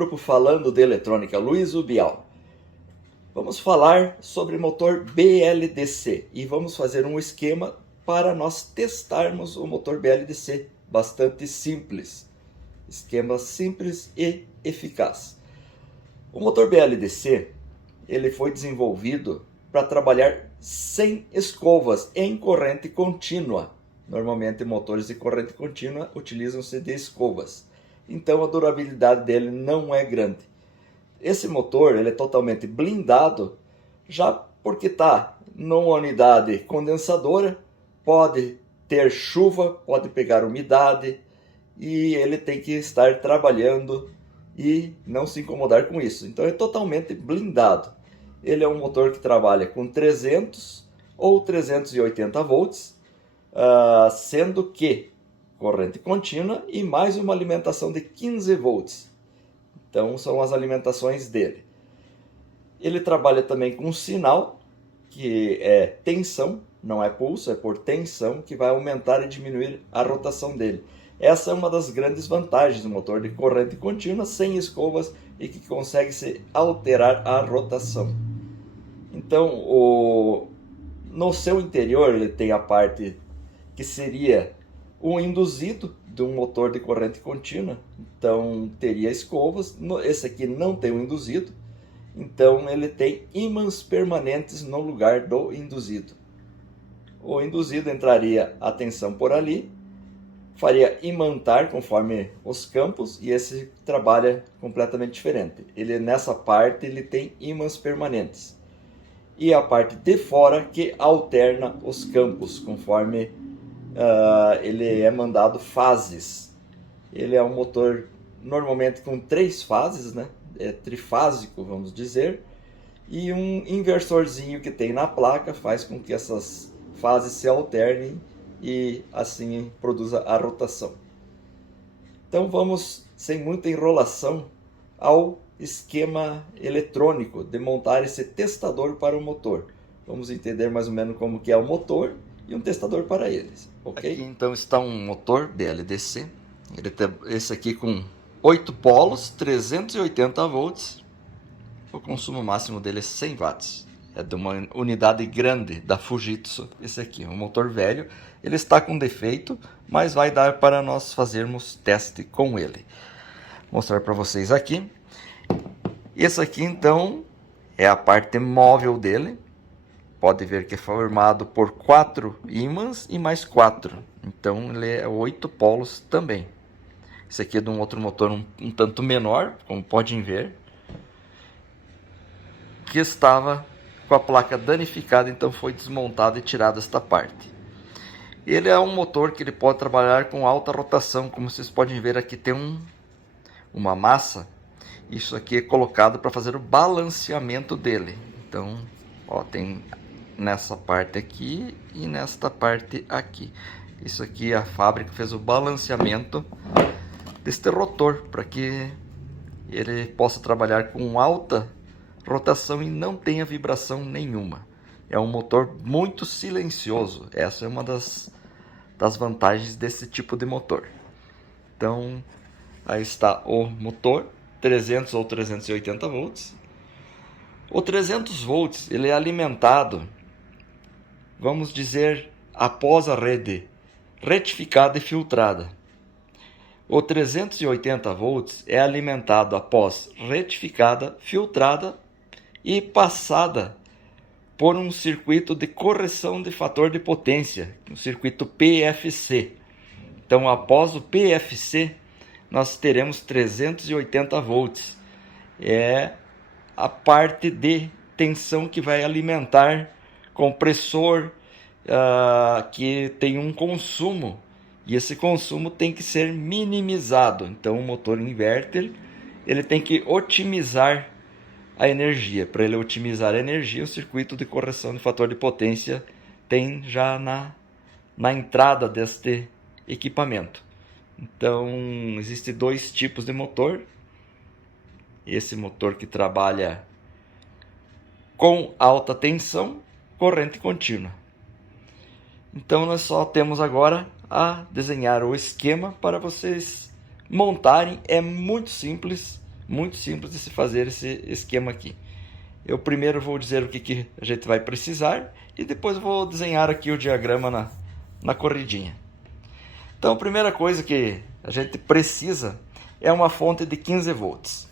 grupo Falando de Eletrônica, Luiz Ubial. Vamos falar sobre motor BLDC e vamos fazer um esquema para nós testarmos o motor BLDC, bastante simples. Esquema simples e eficaz. O motor BLDC ele foi desenvolvido para trabalhar sem escovas em corrente contínua. Normalmente motores de corrente contínua utilizam-se de escovas. Então a durabilidade dele não é grande. Esse motor ele é totalmente blindado, já porque está numa unidade condensadora, pode ter chuva, pode pegar umidade e ele tem que estar trabalhando e não se incomodar com isso. Então é totalmente blindado. Ele é um motor que trabalha com 300 ou 380 volts, sendo que corrente contínua e mais uma alimentação de 15 volts. Então são as alimentações dele. Ele trabalha também com um sinal, que é tensão, não é pulso, é por tensão, que vai aumentar e diminuir a rotação dele. Essa é uma das grandes vantagens do motor de corrente contínua, sem escovas e que consegue se alterar a rotação. Então, no seu interior ele tem a parte que seria um induzido de um motor de corrente contínua, então teria escovas. Esse aqui não tem um induzido, então ele tem ímãs permanentes no lugar do induzido. O induzido entraria a tensão por ali, faria imantar conforme os campos, e esse trabalha completamente diferente. Ele nessa parte ele tem ímãs permanentes. E a parte de fora que alterna os campos conforme ele é mandado fases. Ele é um motor normalmente com 3 fases, né? É trifásico, vamos dizer, e um inversorzinho que tem na placa faz com que essas fases se alternem e assim produza a rotação. Então vamos, sem muita enrolação, ao esquema eletrônico de montar esse testador para o motor. Vamos entender mais ou menos como que é o motor e um testador para eles, ok? Aqui então está um motor BLDC, esse aqui com 8 polos, 380 volts, o consumo máximo dele é 100 watts, é de uma unidade grande da Fujitsu. Esse aqui é um motor velho, ele está com defeito, mas vai dar para nós fazermos teste com ele. Vou mostrar para vocês aqui. Esse aqui então é a parte móvel dele. Pode ver que é formado por 4 ímãs e mais 4. Então ele é 8 polos também. Esse aqui é de um outro motor um tanto menor, como podem ver, que estava com a placa danificada, então foi desmontado e tirado esta parte. Ele é um motor que ele pode trabalhar com alta rotação, como vocês podem ver aqui tem uma massa. Isso aqui é colocado para fazer o balanceamento dele. Então, ó, tem nessa parte aqui e nesta parte aqui. Isso aqui a fábrica fez o balanceamento deste rotor para que ele possa trabalhar com alta rotação e não tenha vibração nenhuma. É um motor muito silencioso. Essa é uma das vantagens desse tipo de motor. Então, aí está o motor, 300 ou 380 volts. O 300 volts ele é alimentado, vamos dizer, após a rede retificada e filtrada. O 380 volts é alimentado após retificada, filtrada e passada por um circuito de correção de fator de potência, um circuito PFC. Então, após o PFC, nós teremos 380 volts. É a parte de tensão que vai alimentar compressor que tem um consumo, e esse consumo tem que ser minimizado. Então o motor inverter ele tem que otimizar a energia. Para ele otimizar a energia, o circuito de correção de fator de potência tem já na entrada deste equipamento. Então existem 2 tipos de motor. Esse motor que trabalha com alta tensão, corrente contínua. Então nós só temos agora a desenhar o esquema para vocês montarem. É muito simples, Muito simples de se fazer esse esquema aqui. Eu primeiro vou dizer o que a gente vai precisar e depois vou desenhar aqui o diagrama na corridinha. Então a primeira coisa que a gente precisa é uma fonte de 15 volts.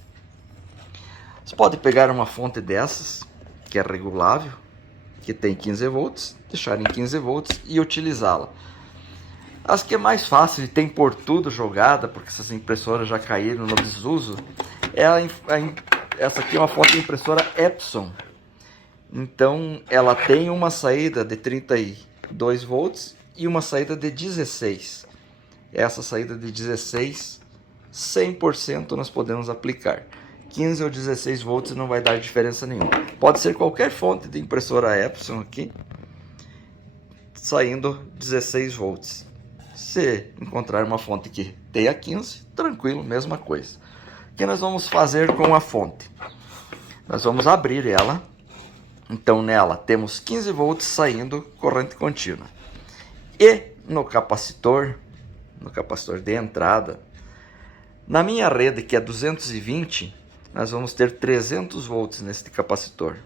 Você pode pegar uma fonte dessas, que é regulável, que tem 15 volts, deixar em 15 volts e utilizá-la. As que é mais fácil e tem por tudo jogada, porque essas impressoras já caíram no desuso, essa aqui é uma fonte de impressora Epson. Então ela tem uma saída de 32 volts e uma saída de 16. Essa saída de 16, 100% nós podemos aplicar. 15 ou 16 volts não vai dar diferença nenhuma. Pode ser qualquer fonte de impressora Epson aqui, saindo 16 volts. Se encontrar uma fonte que tenha 15, tranquilo, mesma coisa. O que nós vamos fazer com a fonte? Nós vamos abrir ela. Então nela temos 15 volts saindo corrente contínua. E no capacitor de entrada, na minha rede que é 220, nós vamos ter 300 volts neste capacitor.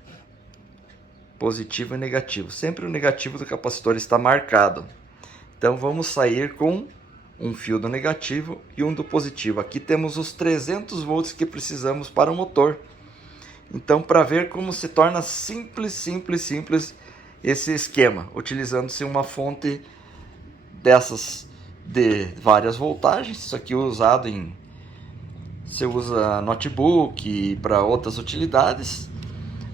Positivo e negativo. Sempre o negativo do capacitor está marcado. Então vamos sair com um fio do negativo e um do positivo. Aqui temos os 300 volts que precisamos para o motor. Então, para ver como se torna simples esse esquema, utilizando-se uma fonte dessas de várias voltagens. Isso aqui é usado você usa notebook para outras utilidades,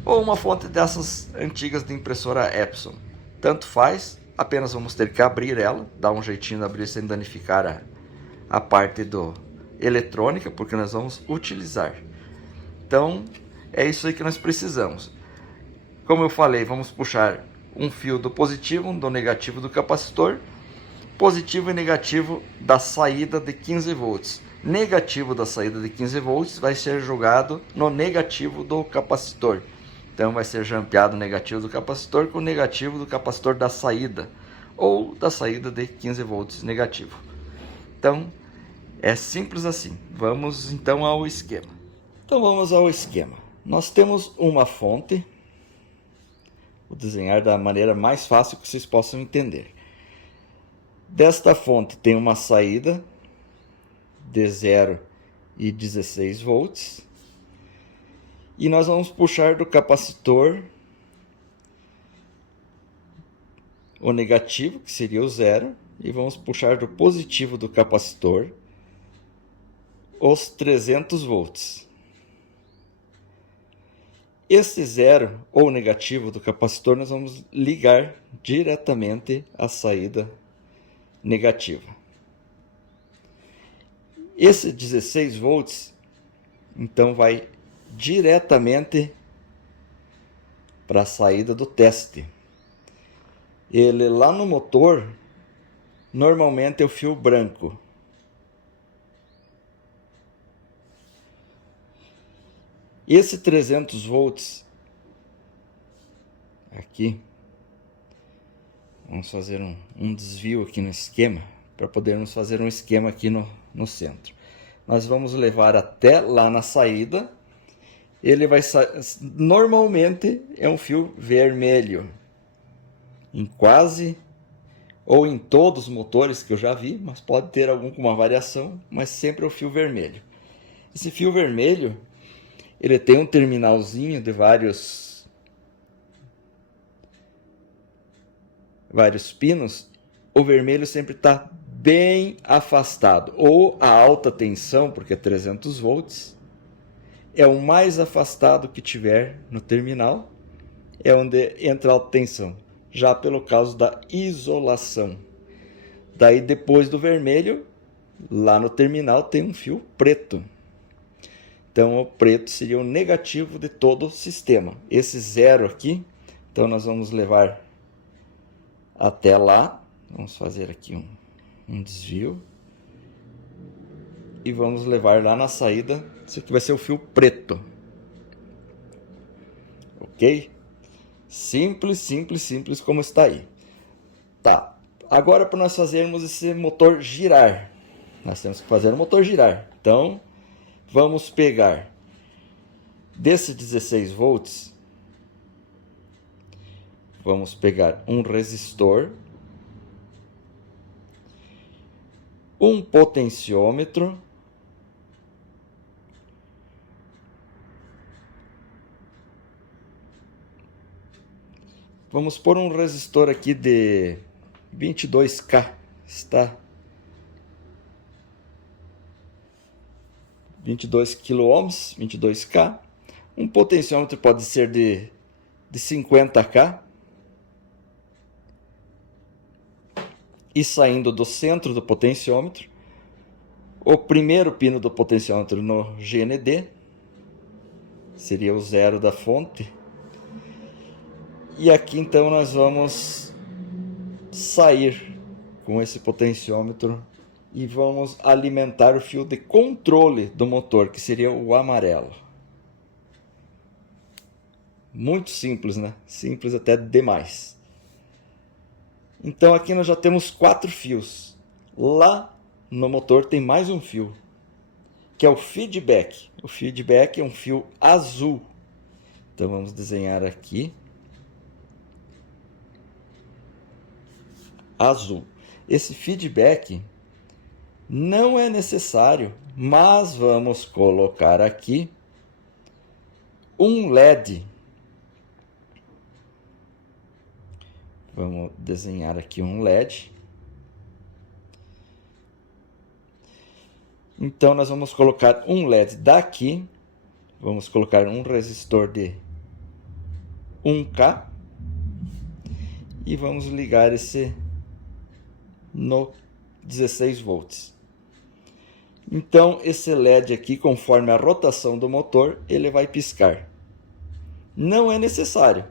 ou uma fonte dessas antigas de impressora Epson. Tanto faz, apenas vamos ter que abrir ela, dar um jeitinho de abrir sem danificar a parte eletrônica, porque nós vamos utilizar. Então, é isso aí que nós precisamos. Como eu falei, vamos puxar um fio do positivo, um do negativo do capacitor, positivo e negativo da saída de 15 volts. Negativo da saída de 15 volts vai ser jogado no negativo do capacitor. Então vai ser jampeado o negativo do capacitor com o negativo do capacitor da saída, ou da saída de 15 volts negativo. Então é simples assim. Vamos então ao esquema. Nós temos uma fonte. Vou desenhar da maneira mais fácil que vocês possam entender. Desta fonte tem uma saída de 0 e 16 volts. E nós vamos puxar do capacitor o negativo, que seria o 0, e vamos puxar do positivo do capacitor os 300 volts. Esse 0 ou negativo do capacitor nós vamos ligar diretamente à saída negativa. Esse 16 volts, então, vai diretamente para a saída do teste. Ele lá no motor, normalmente é o fio branco. Esse 300 volts, aqui, vamos fazer um desvio aqui no esquema, para podermos fazer um esquema aqui no centro. Nós vamos levar até lá na saída. Ele vai normalmente é um fio vermelho. Em quase ou em todos os motores que eu já vi, mas pode ter algum com uma variação, mas sempre é o fio vermelho. Esse fio vermelho, ele tem um terminalzinho de vários pinos. O vermelho sempre está bem afastado, ou a alta tensão, porque é 300 volts, é o mais afastado que tiver no terminal, é onde entra a alta tensão, já pelo caso da isolação. Daí depois do vermelho, lá no terminal tem um fio preto. Então o preto seria o negativo de todo o sistema. Esse 0 aqui, então nós vamos levar até lá, vamos fazer aqui um desvio, e vamos levar lá na saída. Isso aqui vai ser o fio preto. Ok? Simples como está aí. Tá. Agora, para nós fazermos esse motor girar, nós temos que fazer o motor girar. Então, vamos pegar desses 16 volts, vamos pegar um resistor, um potenciômetro, vamos pôr um resistor aqui de 22K, está 22 kΩ, 22K. Um potenciômetro pode ser de 50K. E saindo do centro do potenciômetro, o primeiro pino do potenciômetro no GND, seria o zero da fonte. E aqui então nós vamos sair com esse potenciômetro e vamos alimentar o fio de controle do motor, que seria o amarelo. Muito simples, né? Simples até demais. Então aqui nós já temos 4 fios. Lá no motor tem mais um fio, que é o feedback. O feedback é um fio azul. Então vamos desenhar aqui. Azul. Esse feedback não é necessário, mas vamos colocar aqui um LED. Vamos desenhar aqui um LED. Então nós vamos colocar um LED daqui. Vamos colocar um resistor de 1K. E vamos ligar esse no 16 volts. Então esse LED aqui, conforme a rotação do motor, ele vai piscar. Não é necessário.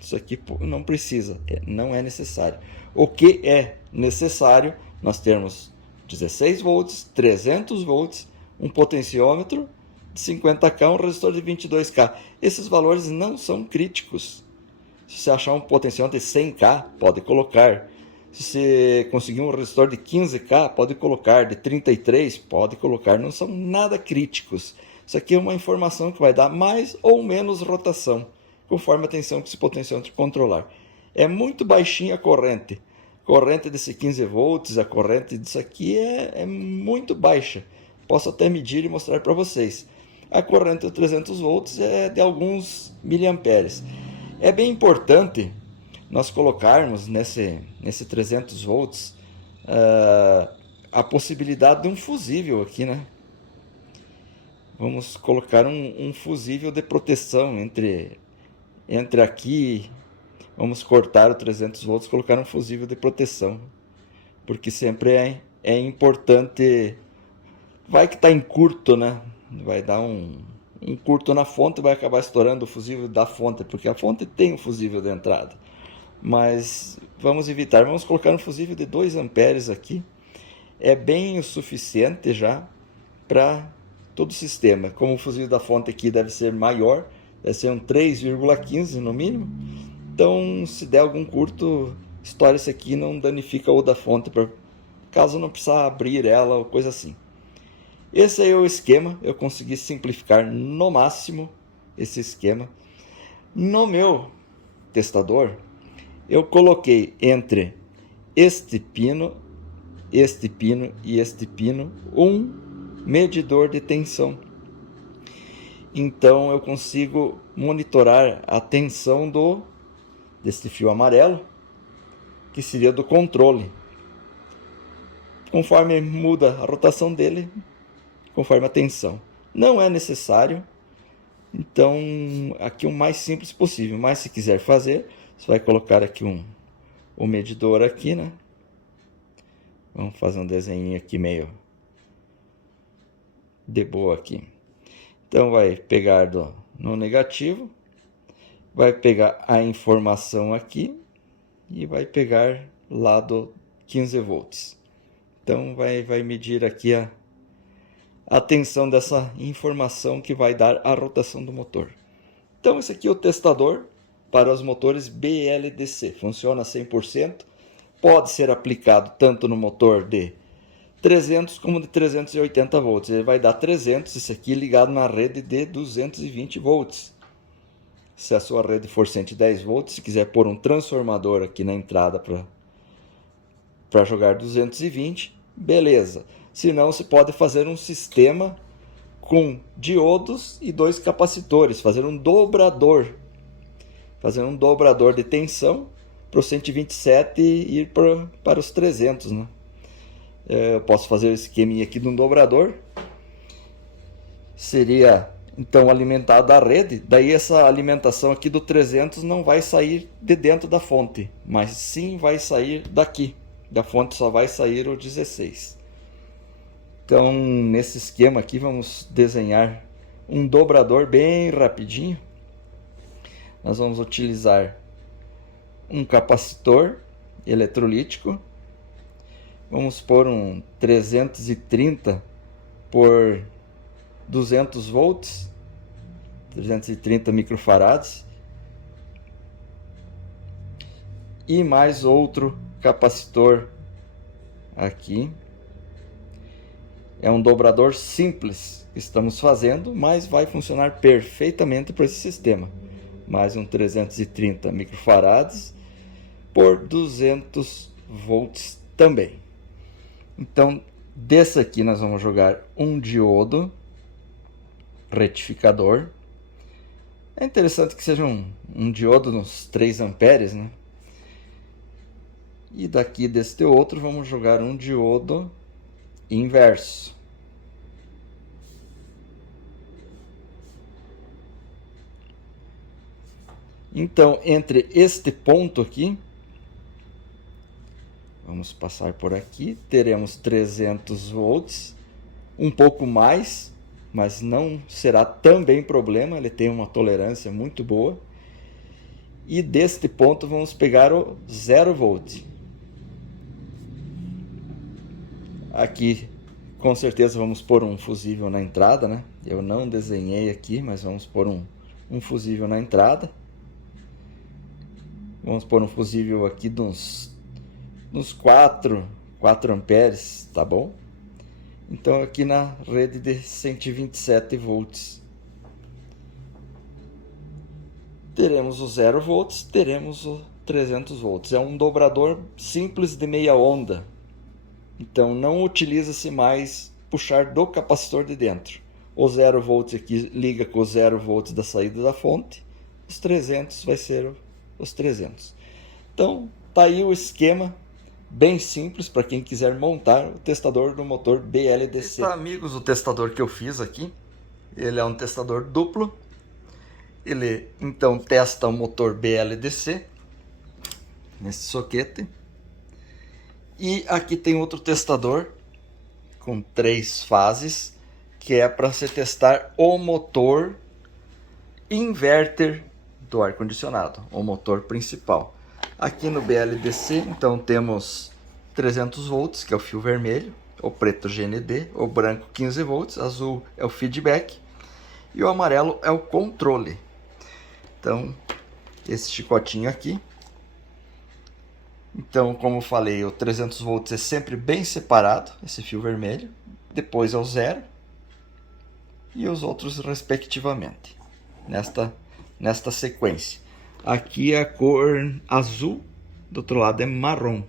Isso aqui não precisa, não é necessário. O que é necessário, nós temos 16 volts, 300 volts, um potenciômetro de 50K, um resistor de 22K. Esses valores não são críticos. Se você achar um potenciômetro de 100K, pode colocar. Se você conseguir um resistor de 15K, pode colocar. De 33, pode colocar. Não são nada críticos. Isso aqui é uma informação que vai dar mais ou menos rotação, conforme a tensão que esse potenciômetro controlar. É muito baixinha a corrente. Corrente desse 15 volts, a corrente disso aqui é muito baixa. Posso até medir e mostrar para vocês. A corrente de 300 volts é de alguns miliamperes. É bem importante nós colocarmos nesse 300 volts a possibilidade de um fusível aqui, né? Vamos colocar um fusível de proteção entre aqui. Vamos cortar o 300 volts, colocar um fusível de proteção, porque sempre é importante. Vai que está em curto, né? Vai dar um curto na fonte, vai acabar estourando o fusível da fonte, porque a fonte tem um fusível de entrada. Mas vamos evitar, vamos colocar um fusível de 2 amperes aqui. É bem o suficiente já para todo o sistema. Como o fusível da fonte aqui deve ser maior, deve ser um 3,15 no mínimo. Então, se der algum curto, estoura esse aqui, não danifica o da fonte, caso não precisar abrir ela ou coisa assim. Esse aí é o esquema, eu consegui simplificar no máximo esse esquema. No meu testador, eu coloquei entre este pino e este pino um medidor de tensão. Então eu consigo monitorar a tensão deste fio amarelo, que seria do controle. Conforme muda a rotação dele, conforme a tensão. Não é necessário, então aqui o mais simples possível. Mas se quiser fazer, você vai colocar aqui um medidor aqui, né? Vamos fazer um desenho aqui meio de boa aqui. Então vai pegar no negativo, vai pegar a informação aqui e vai pegar lá do 15 volts. Então vai medir aqui a tensão dessa informação que vai dar a rotação do motor. Então esse aqui é o testador para os motores BLDC. Funciona 100%. Pode ser aplicado tanto no motor de 300 como de 380 volts. Ele vai dar 300, esse aqui ligado na rede de 220 volts. Se a sua rede for 110 volts, se quiser pôr um transformador aqui na entrada para jogar 220, beleza. Se não, você pode fazer um sistema com diodos e 2 capacitores, fazer um dobrador. Fazer um dobrador de tensão para o 127 e ir para os 300, né? Eu posso fazer o esqueminha aqui de um dobrador. Seria então alimentado da rede. Daí essa alimentação aqui do 300 não vai sair de dentro da fonte, mas sim vai sair daqui. Da fonte só vai sair o 16. Então nesse esquema aqui vamos desenhar um dobrador bem rapidinho. Nós vamos utilizar um capacitor eletrolítico. Vamos pôr um 330 por 200 volts, 330 microfarads. E mais outro capacitor aqui. É um dobrador simples que estamos fazendo, mas vai funcionar perfeitamente para esse sistema. Mais um 330 microfarads por 200 volts também. Então, desse aqui nós vamos jogar um diodo retificador. É interessante que seja um diodo nos 3 amperes, né? E daqui deste outro vamos jogar um diodo inverso. Então, entre este ponto aqui, vamos passar por aqui, teremos 300 volts, um pouco mais, mas não será também problema, ele tem uma tolerância muito boa. E deste ponto vamos pegar o 0 volt. Aqui com certeza vamos pôr um fusível na entrada, né? Eu não desenhei aqui, mas vamos pôr um fusível na entrada. Vamos pôr um fusível aqui de uns 4 amperes, tá bom? Então aqui na rede de 127 volts. Teremos o 0 volts, teremos o 300 volts. É um dobrador simples de meia onda. Então não utiliza-se mais puxar do capacitor de dentro. O 0 volts aqui liga com o 0 volts da saída da fonte. Os 300 vai ser os 300. Então tá aí o esquema bem simples para quem quiser montar o testador do motor BLDC. Tá, amigos, o testador que eu fiz aqui, ele é um testador duplo. Ele então testa o motor BLDC nesse soquete. E aqui tem outro testador com 3 fases, que é para você testar o motor inverter do ar-condicionado, o motor principal. Aqui no BLDC, então temos 300 volts, que é o fio vermelho, o preto GND, o branco 15 volts, azul é o feedback e o amarelo é o controle. Então, esse chicotinho aqui. Então, como eu falei, o 300 volts é sempre bem separado, esse fio vermelho. Depois é o 0 e os outros respectivamente, nesta sequência. Aqui a cor azul, do outro lado é marrom.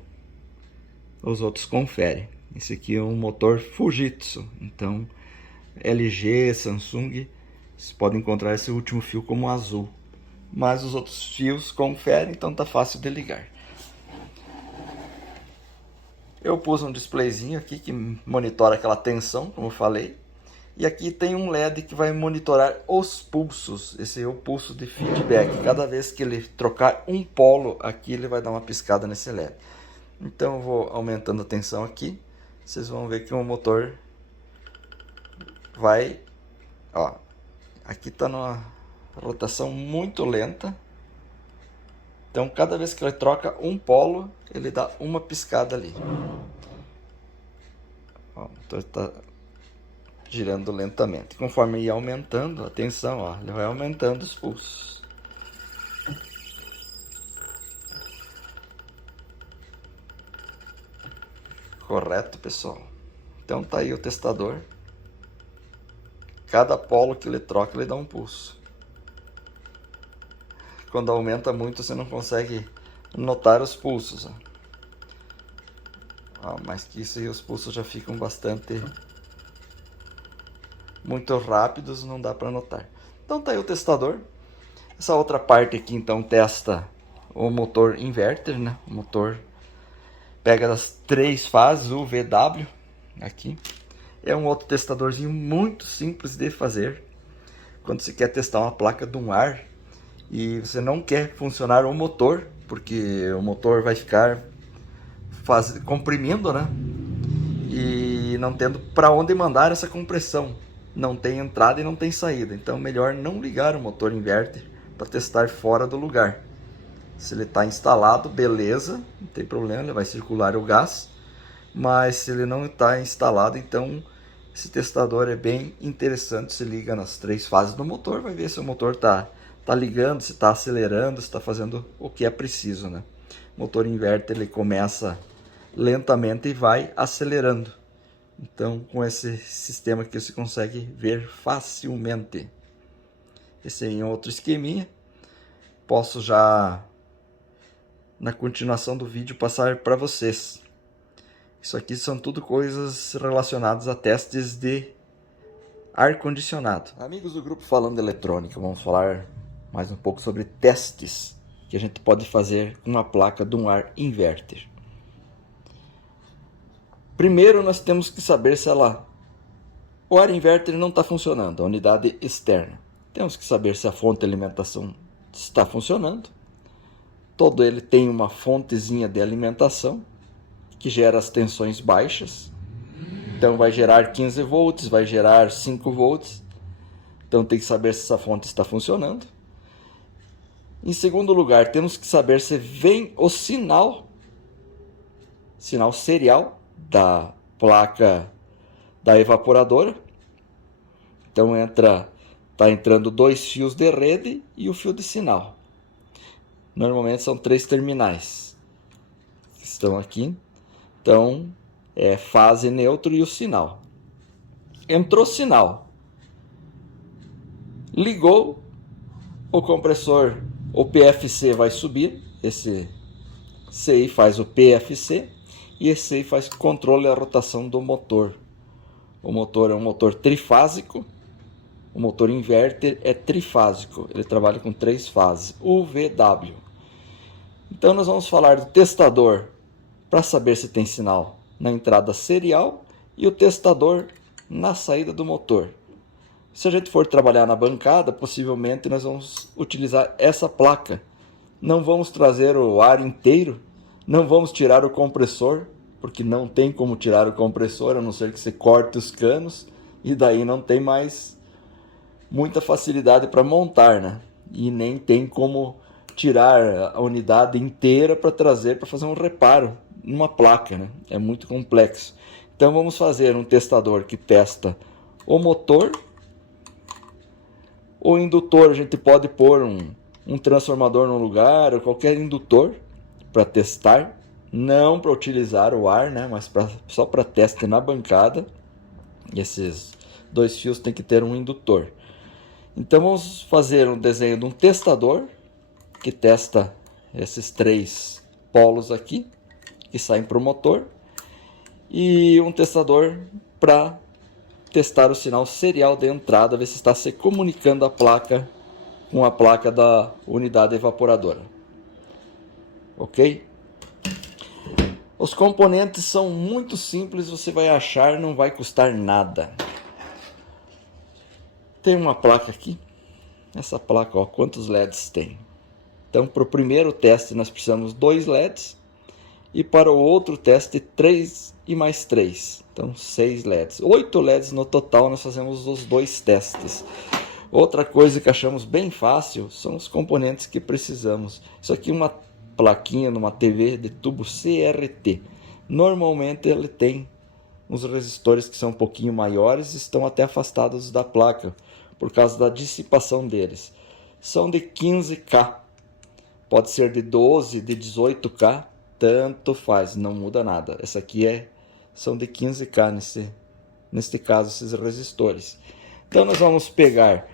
Os outros conferem. Esse aqui é um motor Fujitsu, então LG, Samsung, você pode encontrar esse último fio como azul. Mas os outros fios conferem, então tá fácil de ligar. Eu pus um displayzinho aqui que monitora aquela tensão, como eu falei. E aqui tem um LED que vai monitorar os pulsos. Esse é o pulso de feedback. Cada vez que ele trocar um polo aqui, ele vai dar uma piscada nesse LED. Então eu vou aumentando a tensão aqui. Vocês vão ver que o motor vai... Ó, aqui está numa rotação muito lenta. Então cada vez que ele troca um polo, ele dá uma piscada ali. Ó, o motor está girando lentamente. Conforme ir aumentando a tensão, ó, ele vai aumentando os pulsos. Correto, pessoal? Então tá aí o testador. Cada polo que ele troca, ele dá um pulso. Quando aumenta muito, você não consegue notar os pulsos. Mas que isso aí, os pulsos já ficam muito rápidos, não dá para notar. Então tá aí o testador. Essa outra parte aqui então testa o motor inverter, né? O motor pega das 3 fases, o VW aqui. É um outro testadorzinho muito simples de fazer. Quando você quer testar uma placa de um ar e você não quer funcionar o motor, porque o motor vai ficar comprimindo, né? E não tendo para onde mandar essa compressão. Não tem entrada e não tem saída. Então melhor não ligar o motor inverter para testar fora do lugar. Se ele está instalado, beleza, não tem problema, ele vai circular o gás. Mas se ele não está instalado, então esse testador é bem interessante. Se liga nas 3 fases do motor, vai ver se o motor está ligando, se está acelerando, se está fazendo o que é preciso, né? O motor inverter ele começa lentamente e vai acelerando. Então com esse sistema aqui você consegue ver facilmente. Esse aí é outro esqueminha. Posso já na continuação do vídeo passar para vocês. Isso aqui são tudo coisas relacionadas a testes de ar-condicionado. Amigos do grupo Falando Eletrônica, vamos falar mais um pouco sobre testes que a gente pode fazer com uma placa de um ar inverter. Primeiro nós temos que saber se o ar inverter não está funcionando, a unidade externa. Temos que saber se a fonte de alimentação está funcionando. Todo ele tem uma fontezinha de alimentação que gera as tensões baixas. Então vai gerar 15 volts, vai gerar 5 volts. Então tem que saber se essa fonte está funcionando. Em segundo lugar, temos que saber se vem o sinal serial da placa da evaporadora. Então está entrando 2 fios de rede e o fio de sinal. Normalmente são 3 terminais que estão aqui. Então é fase, neutro e o sinal. Entrou sinal, ligou, o compressor, o PFC vai subir. Esse CI faz o PFC e esse aí faz controle da rotação do motor. O motor é um motor trifásico. O motor inverter é trifásico, ele trabalha com 3 fases, o VW. Então nós vamos falar do testador para saber se tem sinal na entrada serial e o testador na saída do motor. Se a gente for trabalhar na bancada, possivelmente nós vamos utilizar essa placa. Não vamos trazer o ar inteiro, não vamos tirar o compressor, porque não tem como tirar o compressor, a não ser que você corte os canos, e daí não tem mais muita facilidade para montar, né? E nem tem como tirar a unidade inteira para trazer para fazer um reparo numa placa, né? É muito complexo. Então vamos fazer um testador que testa o motor. O indutor, a gente pode pôr um transformador no lugar, ou qualquer indutor para testar, não para utilizar o ar, né? Mas só para teste na bancada. E esses 2 fios tem que ter um indutor. Então vamos fazer um desenho de um testador que testa esses 3 polos aqui que saem para o motor, e um testador para testar o sinal serial de entrada, ver se está se comunicando a placa com a placa da unidade evaporadora. Ok? Os componentes são muito simples, você vai achar, não vai custar nada. Tem uma placa aqui, essa placa, ó, quantos LEDs tem? Então para o primeiro teste nós precisamos 2 LEDs, e para o outro teste 3 e mais 3, então 6 LEDs, 8 LEDs no total. Nós fazemos os 2 testes. Outra coisa que achamos bem fácil são os componentes que precisamos. Isso aqui é uma plaquinha numa TV de tubo CRT. Normalmente ele tem uns resistores que são um pouquinho maiores e estão até afastados da placa por causa da dissipação deles. São de 15K, pode ser de 12, de 18K, tanto faz, não muda nada. Essa aqui é são de 15K neste caso, esses resistores. Então nós vamos pegar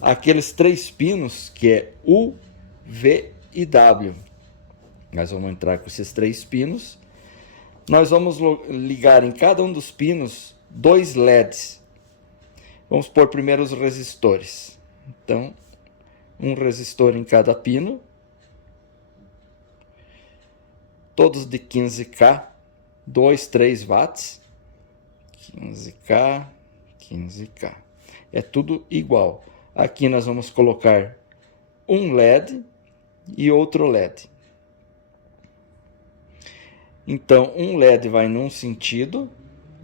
aqueles 3 pinos, que é U, V e W. Nós vamos entrar com esses 3 pinos. Nós vamos ligar em cada um dos pinos 2 LEDs. Vamos pôr primeiro os resistores. Então, um resistor em cada pino. Todos de 15K, 2, 3 watts. 15K, 15K. É tudo igual. Aqui nós vamos colocar um LED e outro LED. Então, um LED vai num sentido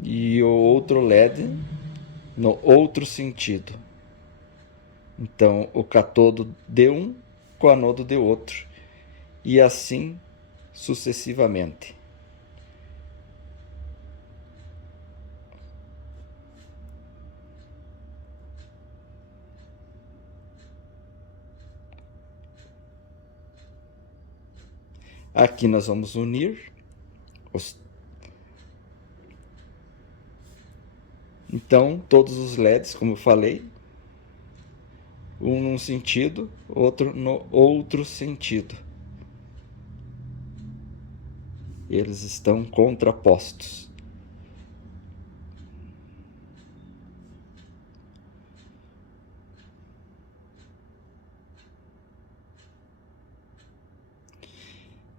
e o outro LED no outro sentido. Então, o catodo de um com o anodo de outro. E assim sucessivamente. Aqui nós vamos unir então todos os LEDs, como eu falei, um num sentido, outro no outro sentido. Eles estão contrapostos.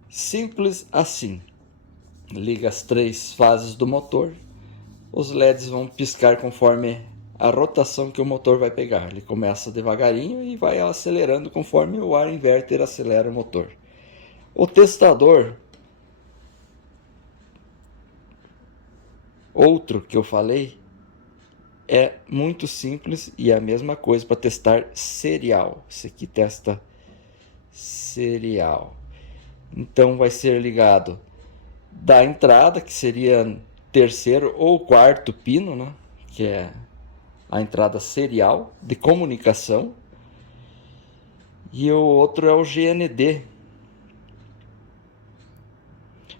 Simples assim. Liga as 3 fases do motor. Os LEDs vão piscar conforme a rotação que o motor vai pegar. Ele começa devagarinho e vai acelerando conforme o ar inverter acelera o motor. O testador, outro que eu falei, é muito simples e é a mesma coisa para testar serial. Esse aqui testa serial. Então vai ser ligado da entrada, que seria terceiro ou quarto pino, né? Que é a entrada serial de comunicação. E o outro é o GND.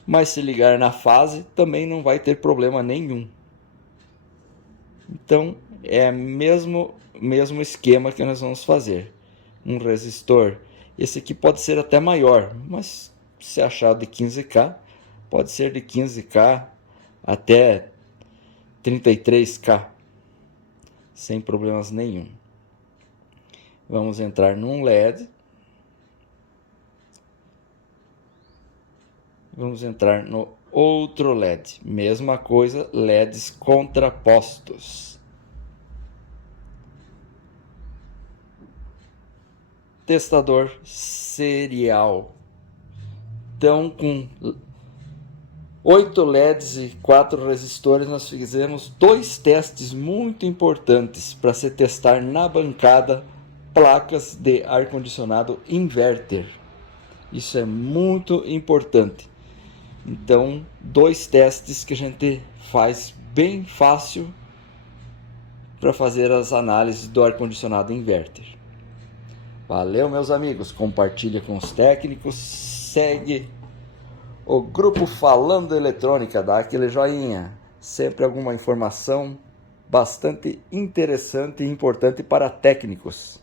Mas se ligar na fase, também não vai ter problema nenhum. Então, é o mesmo esquema que nós vamos fazer. Um resistor. Esse aqui pode ser até maior, mas se achar de 15K, pode ser de 15K até 33K, sem problemas nenhum. Vamos entrar num LED. Vamos entrar no outro LED. Mesma coisa, LEDs contrapostos. Testador serial. Então, com 8 LEDs e 4 resistores, nós fizemos 2 testes muito importantes para se testar na bancada placas de ar-condicionado inverter. Isso é muito importante. Então, 2 testes que a gente faz bem fácil para fazer as análises do ar-condicionado inverter. Valeu, meus amigos. Compartilha com os técnicos. Segue o grupo Falando Eletrônica. Dá aquele joinha. Sempre alguma informação bastante interessante e importante para técnicos.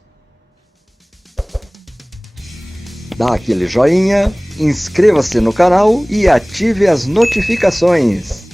Dá aquele joinha, inscreva-se no canal e ative as notificações.